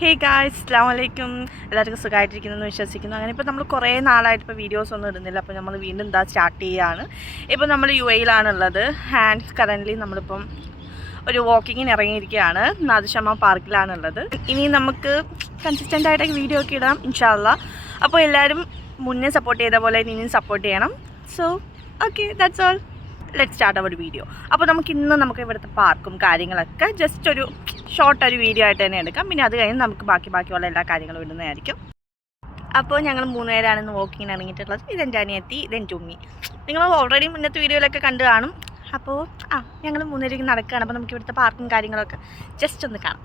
Hey guys, അസ്സലാമു അലൈക്കും. എല്ലാവർക്കും സുഖമായിട്ടിരിക്കുന്നു വിശ്വസിക്കുന്നു. അങ്ങനെ ഇപ്പോൾ നമ്മൾ കുറേ നാളായിട്ട് ഇപ്പോൾ വീഡിയോസ് ഒന്നും ഇടുന്നില്ല. അപ്പോൾ നമ്മൾ വീണ്ടും സ്റ്റാർട്ട് ചെയ്യുകയാണ്. ഇപ്പോൾ നമ്മൾ UAE-ലാണുള്ളത്. ആൻഡ് കറൻ്റ്ലി നമ്മളിപ്പം ഒരു വാക്കിങ്ങിന് ഇറങ്ങിയിരിക്കുകയാണ്. നാദിഷമ്മ പാർക്കിലാണുള്ളത്. ഇനി നമുക്ക് കൺസിസ്റ്റൻ്റ് ആയിട്ട് വീഡിയോ ഒക്കെ ഇടാം ഇൻഷാ അല്ലാഹ്. അപ്പോൾ എല്ലാവരും മുന്നേ സപ്പോർട്ട് ചെയ്ത പോലെ ഇനിയും സപ്പോർട്ട് ചെയ്യണം. So okay, that's all. Let start our video. അപ്പോൾ നമുക്ക് ഇവിടുത്തെ പാർക്കും കാര്യങ്ങളൊക്കെ ജസ്റ്റ് ഒരു ഷോർട്ട് വീഡിയോ ആയിട്ട് തന്നെ എടുക്കാം. പിന്നെ അത് കഴിഞ്ഞ് നമുക്ക് ബാക്കിയുള്ള എല്ലാ കാര്യങ്ങളും ഇടുന്നതായിരിക്കും. അപ്പോൾ ഞങ്ങൾ 3 പേരാണ് ഇന്ന് വാക്കിങ്ങിന് ഇറങ്ങിയിട്ടുള്ളത്. ഇതെൻ്റെ അനിയത്തി, ഇതെൻ്റെ ഉമ്മി. നിങ്ങൾ ഓൾറെഡി മുന്നത്തെ വീഡിയോയിലൊക്കെ കണ്ടു കാണും. അപ്പോൾ ഞങ്ങൾ 3 പേർക്ക് നടക്കുകയാണ്. അപ്പോൾ നമുക്ക് ഇവിടുത്തെ പാർക്കും കാര്യങ്ങളൊക്കെ ജസ്റ്റ് ഒന്ന് കാണാം.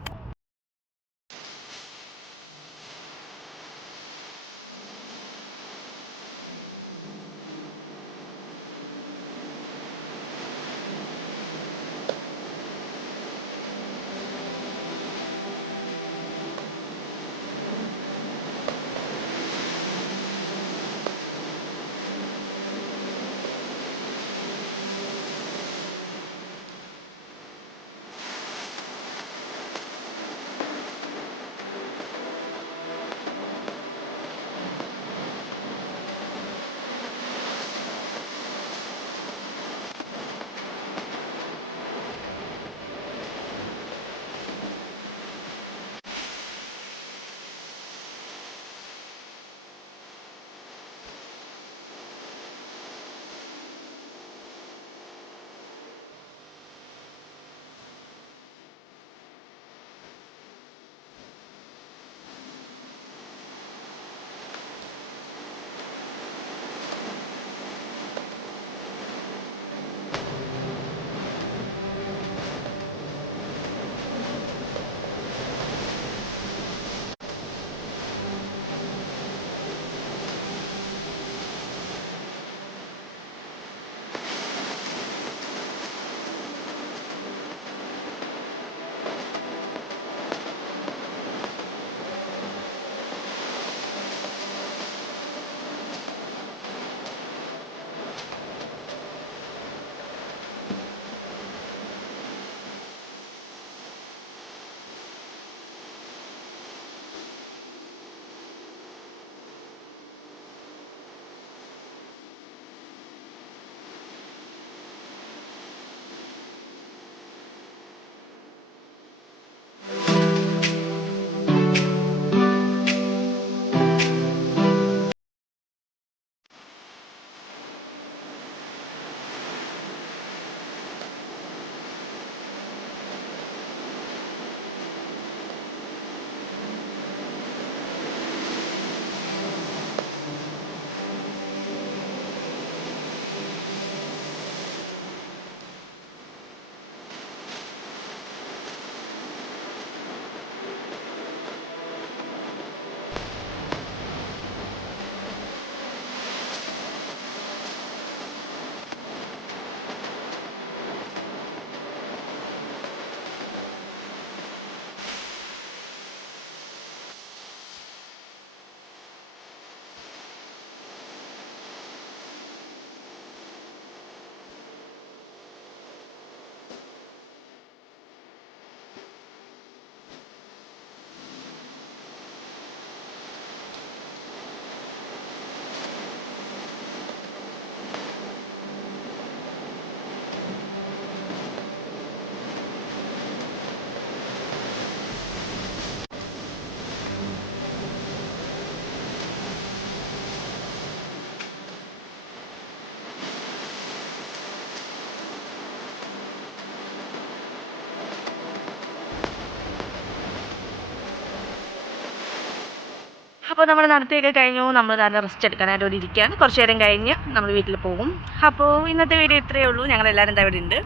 അപ്പോൾ നമ്മൾ നടത്തിയൊക്കെ കഴിഞ്ഞു. നമ്മൾ നല്ല റെസ്റ്റ് എടുക്കാനായിട്ട് ഇവിടെ ഇരിക്കുകയാണ്. കുറച്ച് നേരം കഴിഞ്ഞ് നമ്മൾ വീട്ടിൽ പോകും. അപ്പോൾ ഇന്നത്തെ വീഡിയോ ഇത്രയേ ഉള്ളൂ. ഞങ്ങളെല്ലാവരും ഇവിടെ ഉണ്ട്.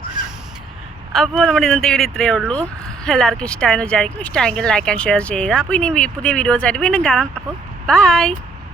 അപ്പോൾ നമ്മുടെ ഇന്നത്തെ വീഡിയോ ഇത്രയേ ഉള്ളൂ. എല്ലാവർക്കും ഇഷ്ടമായെന്ന് വിചാരിക്കും. ഇഷ്ടമായെങ്കിൽ ലൈക്ക് ആൻഡ് ഷെയർ ചെയ്യുക. അപ്പോൾ ഇനി പുതിയ വീഡിയോസായിട്ട് വീണ്ടും കാണാം. അപ്പോൾ ബൈ.